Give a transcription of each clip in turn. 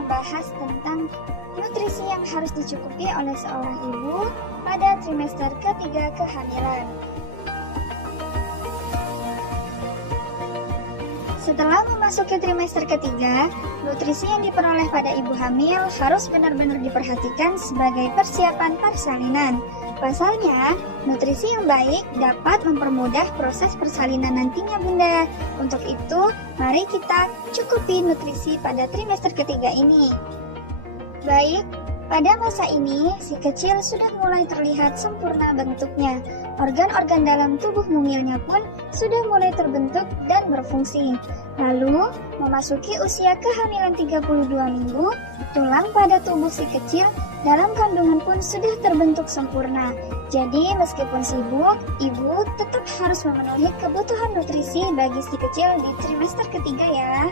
membahas tentang nutrisi yang harus dicukupi oleh seorang ibu pada trimester ketiga kehamilan. Setelah memasuki trimester ketiga, nutrisi yang diperoleh pada ibu hamil harus benar-benar diperhatikan sebagai persiapan persalinan. Pasalnya, nutrisi yang baik dapat mempermudah proses persalinan nantinya, Bunda. Untuk itu, mari kita cukupi nutrisi pada trimester ketiga ini. Baik, pada masa ini, si kecil sudah mulai terlihat sempurna bentuknya. Organ-organ dalam tubuh mungilnya pun sudah mulai terbentuk dan berfungsi. Lalu, memasuki usia kehamilan 32 minggu, tulang pada tubuh si kecil dalam kandungan pun sudah terbentuk sempurna. Jadi, meskipun sibuk, ibu tetap harus memenuhi kebutuhan nutrisi bagi si kecil di trimester ketiga ya.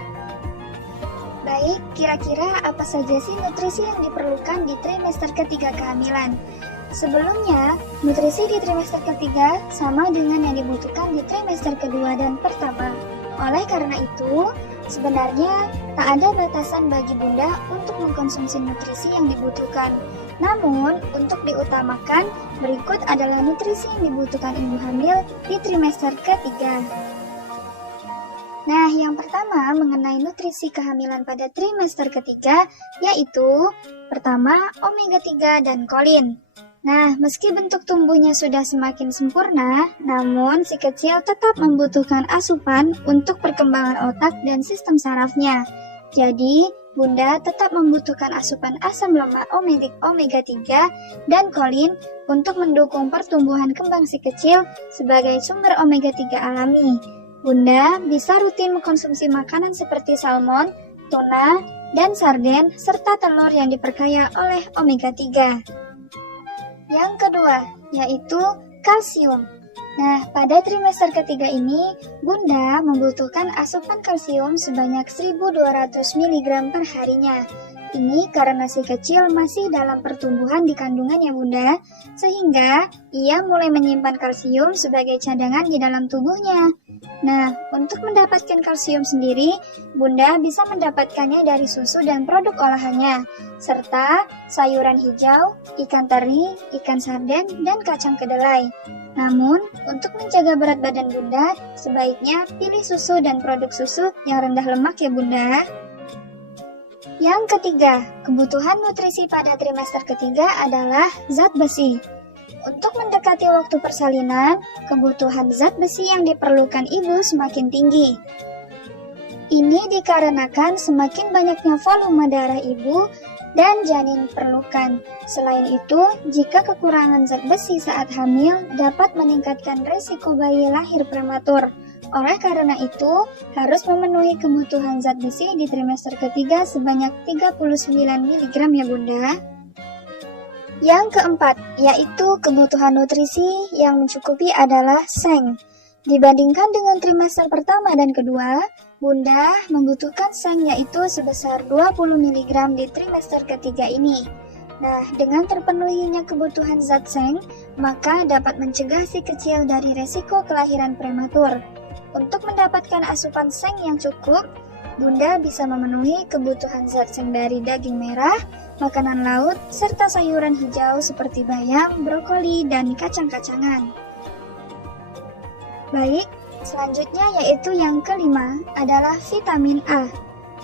Baik, kira-kira apa saja sih nutrisi yang diperlukan di trimester ketiga kehamilan? Sebelumnya, nutrisi di trimester ketiga sama dengan yang dibutuhkan di trimester kedua dan pertama. Oleh karena itu, sebenarnya tak ada batasan bagi Bunda untuk mengkonsumsi nutrisi yang dibutuhkan. Namun, untuk diutamakan, berikut adalah nutrisi yang dibutuhkan ibu hamil di trimester ketiga. Nah, yang pertama mengenai nutrisi kehamilan pada trimester ketiga, yaitu pertama, omega 3 dan kolin. Nah, meski bentuk tumbuhnya sudah semakin sempurna, namun si kecil tetap membutuhkan asupan untuk perkembangan otak dan sistem sarafnya. Jadi, Bunda tetap membutuhkan asupan asam lemak omega 3 dan kolin untuk mendukung pertumbuhan kembang si kecil sebagai sumber omega 3 alami. Bunda bisa rutin mengkonsumsi makanan seperti salmon, tuna, dan sarden, serta telur yang diperkaya oleh omega 3. Yang kedua, yaitu kalsium. Nah, pada trimester ketiga ini, Bunda membutuhkan asupan kalsium sebanyak 1200 mg per harinya. Ini karena si kecil masih dalam pertumbuhan di kandungan ya Bunda, sehingga ia mulai menyimpan kalsium sebagai cadangan di dalam tubuhnya. Nah, untuk mendapatkan kalsium sendiri, Bunda bisa mendapatkannya dari susu dan produk olahannya, serta sayuran hijau, ikan teri, ikan sarden, dan kacang kedelai. Namun, untuk menjaga berat badan Bunda, sebaiknya pilih susu dan produk susu yang rendah lemak ya Bunda. Yang ketiga, kebutuhan nutrisi pada trimester ketiga adalah zat besi. Untuk mendekati waktu persalinan, kebutuhan zat besi yang diperlukan ibu semakin tinggi. Ini dikarenakan semakin banyaknya volume darah ibu dan janin perlukan. Selain itu, jika kekurangan zat besi saat hamil dapat meningkatkan risiko bayi lahir prematur. Oleh karena itu, harus memenuhi kebutuhan zat besi di trimester ketiga sebanyak 39 mg ya Bunda. Yang keempat, yaitu kebutuhan nutrisi yang mencukupi adalah seng. Dibandingkan dengan trimester pertama dan kedua, Bunda membutuhkan seng yaitu sebesar 20 mg di trimester ketiga ini. Nah, dengan terpenuhinya kebutuhan zat seng, maka dapat mencegah si kecil dari resiko kelahiran prematur. Untuk mendapatkan asupan seng yang cukup, Bunda bisa memenuhi kebutuhan zat seng dari daging merah, makanan laut, serta sayuran hijau seperti bayam, brokoli, dan kacang-kacangan. Baik, selanjutnya yaitu yang kelima adalah vitamin A.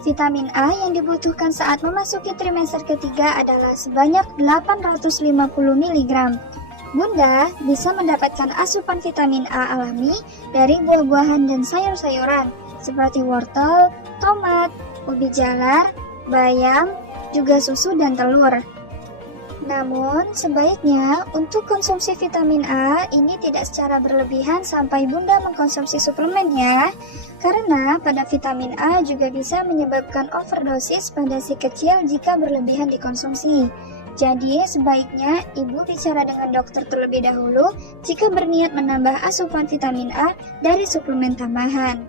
Vitamin A yang dibutuhkan saat memasuki trimester ketiga adalah sebanyak 850 mg. Bunda bisa mendapatkan asupan vitamin A alami dari buah-buahan dan sayur-sayuran seperti wortel, tomat, ubi jalar, bayam, juga susu dan telur. Namun, sebaiknya untuk konsumsi vitamin A ini tidak secara berlebihan sampai Bunda mengkonsumsi suplemen ya. Karena pada vitamin A juga bisa menyebabkan overdosis pada si kecil jika berlebihan dikonsumsi. Jadi, sebaiknya ibu bicara dengan dokter terlebih dahulu jika berniat menambah asupan vitamin A dari suplemen tambahan.